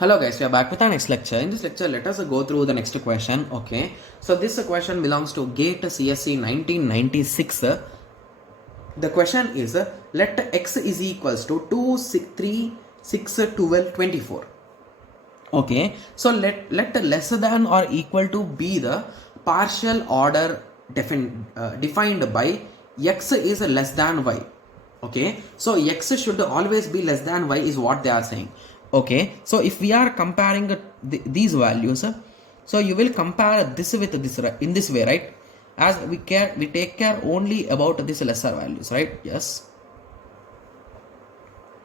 Hello guys, we are back with our next lecture. In this lecture, let us go through the next question. Okay, so this question belongs to GATE CSE 1996. The question is, let x is equals to 2, 6, 3, 6, 12, 24. Okay, so let less than or equal to be the partial order defined by x is less than y. Okay, so x should always be less than y is what they are saying. Okay, so if we are comparing these values, so you will compare this with this in this way, right? As we take care only about this lesser values, right? Yes.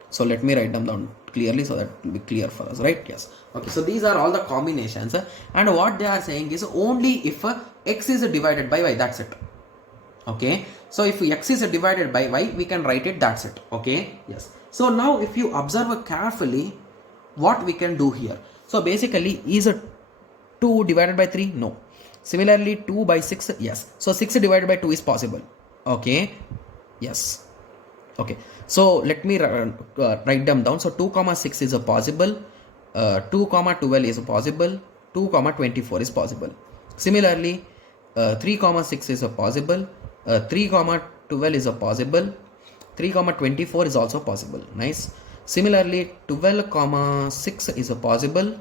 So let me write them down clearly so that it will be clear for us, right? Yes. Okay, so these are all the combinations, and what they are saying is only if x is divided by y, that's it. Okay, so if x is divided by y, we can write it, that's it. Okay, yes. So now if you observe carefully what we can do here, so basically is a 2 divided by 3? No. Similarly 2 by 6? Yes. So 6 divided by 2 is possible. Okay, yes. Okay, so let me write them down. So 2 comma 6 is a possible, 2 comma 12 is a possible, 2 comma 24 is possible. Similarly 3 comma 6 is a possible, 3 comma 12 is a possible, 3 comma 24 is also possible. Nice. Similarly 12 comma 6 is a possible.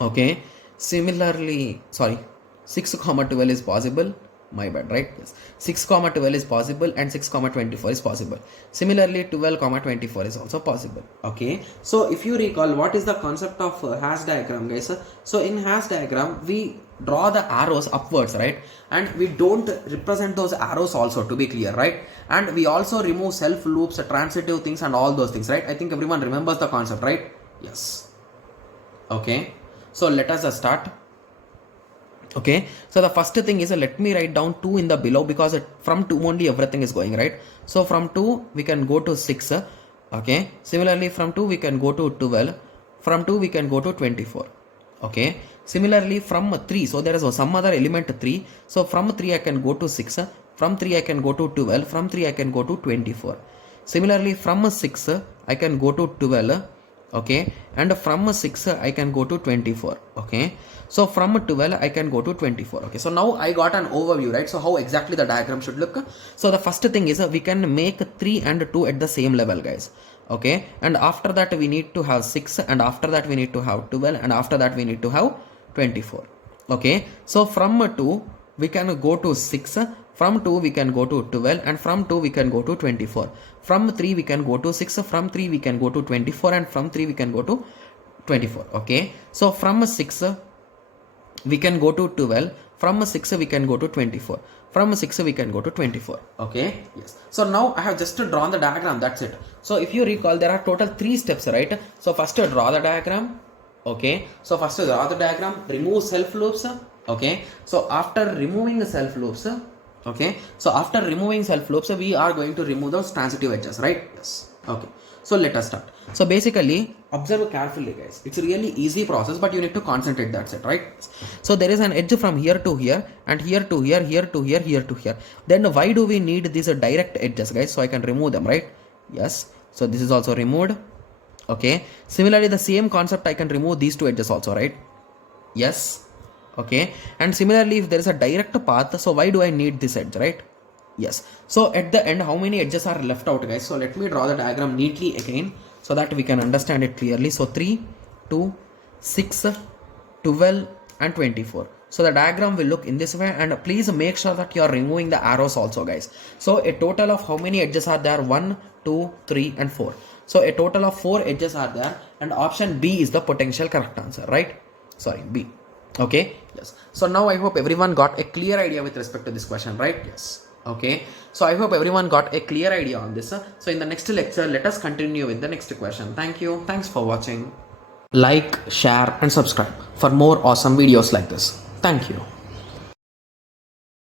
Okay, similarly 6 comma 12 is possible, my bad, right? Yes, 6 comma 12 is possible and 6 comma 24 is possible. Similarly 12 comma 24 is also possible. Okay, so if you recall, what is the concept of hash diagram, guys? So in hash diagram we draw the arrows upwards, right? And we don't represent those arrows also, to be clear, right? And we also remove self loops, transitive things and all those things, right? I think everyone remembers the concept, right? Yes. Okay, so let us start. Okay, so the first thing is, let me write down 2 in the below, because from 2 only everything is going, right? So from 2 we can go to 6. Okay, similarly from 2 we can go to 12, from 2 we can go to 24. Okay, similarly from 3, so there is some other element 3, so from 3 I can go to 6, from 3 I can go to 12, from 3 I can go to 24. Similarly from 6 I can go to 12. Okay, and from 6 I can go to 24. Okay, so from 12 I can go to 24. Okay, so now I got an overview, right? So how exactly the diagram should look. So the first thing is we can make 3 and 2 at the same level, guys. Okay, and after that we need to have 6, and after that we need to have 12, and after that we need to have 24. Okay, so from 2 we can go to 6, from 2 we can go to 12, and from 2 we can go to 24. From 3 we can go to 6, from 3 we can go to 24, and from 3 we can go to 24. Okay, so from 6 we can go to 12, from 6 we can go to 24, from 6 we can go to 24. Okay, yes. So now I have just drawn the diagram, that's it. So if you recall, there are total 3 steps, right? So first draw the diagram. Okay, so first draw the diagram, remove self loops. Okay, so after removing the self loops, okay, so after removing self loops we are going to remove those transitive edges, right? Yes. Okay, so let us start. So basically observe carefully, guys, it's a really easy process, but you need to concentrate, that's it, right? So there is an edge from here to here, and here to here, here to here, here to here. Then why do we need these direct edges, guys? So I can remove them, right? Yes, so this is also removed. Okay, similarly the same concept, I can remove these 2 edges also, right? Yes. Okay, and similarly if there is a direct path, so why do I need this edge, right? Yes. So at the end, how many edges are left out, guys? So let me draw the diagram neatly again so that we can understand it clearly. So 3, 2, 6, 12 and 24. So the diagram will look in this way, and please make sure that you are removing the arrows also, guys. So a total of how many edges are there? 1, 2, 3 and 4. So a total of 4 edges are there, and option B is the potential correct answer, right? Sorry, B. Okay, yes. So now I hope everyone got a clear idea with respect to this question, right? Yes. Okay, so I hope everyone got a clear idea on this. So in the next lecture, let us continue with the next question. Thank you. Thanks for watching. Like, share and subscribe for more awesome videos like this. Thank you.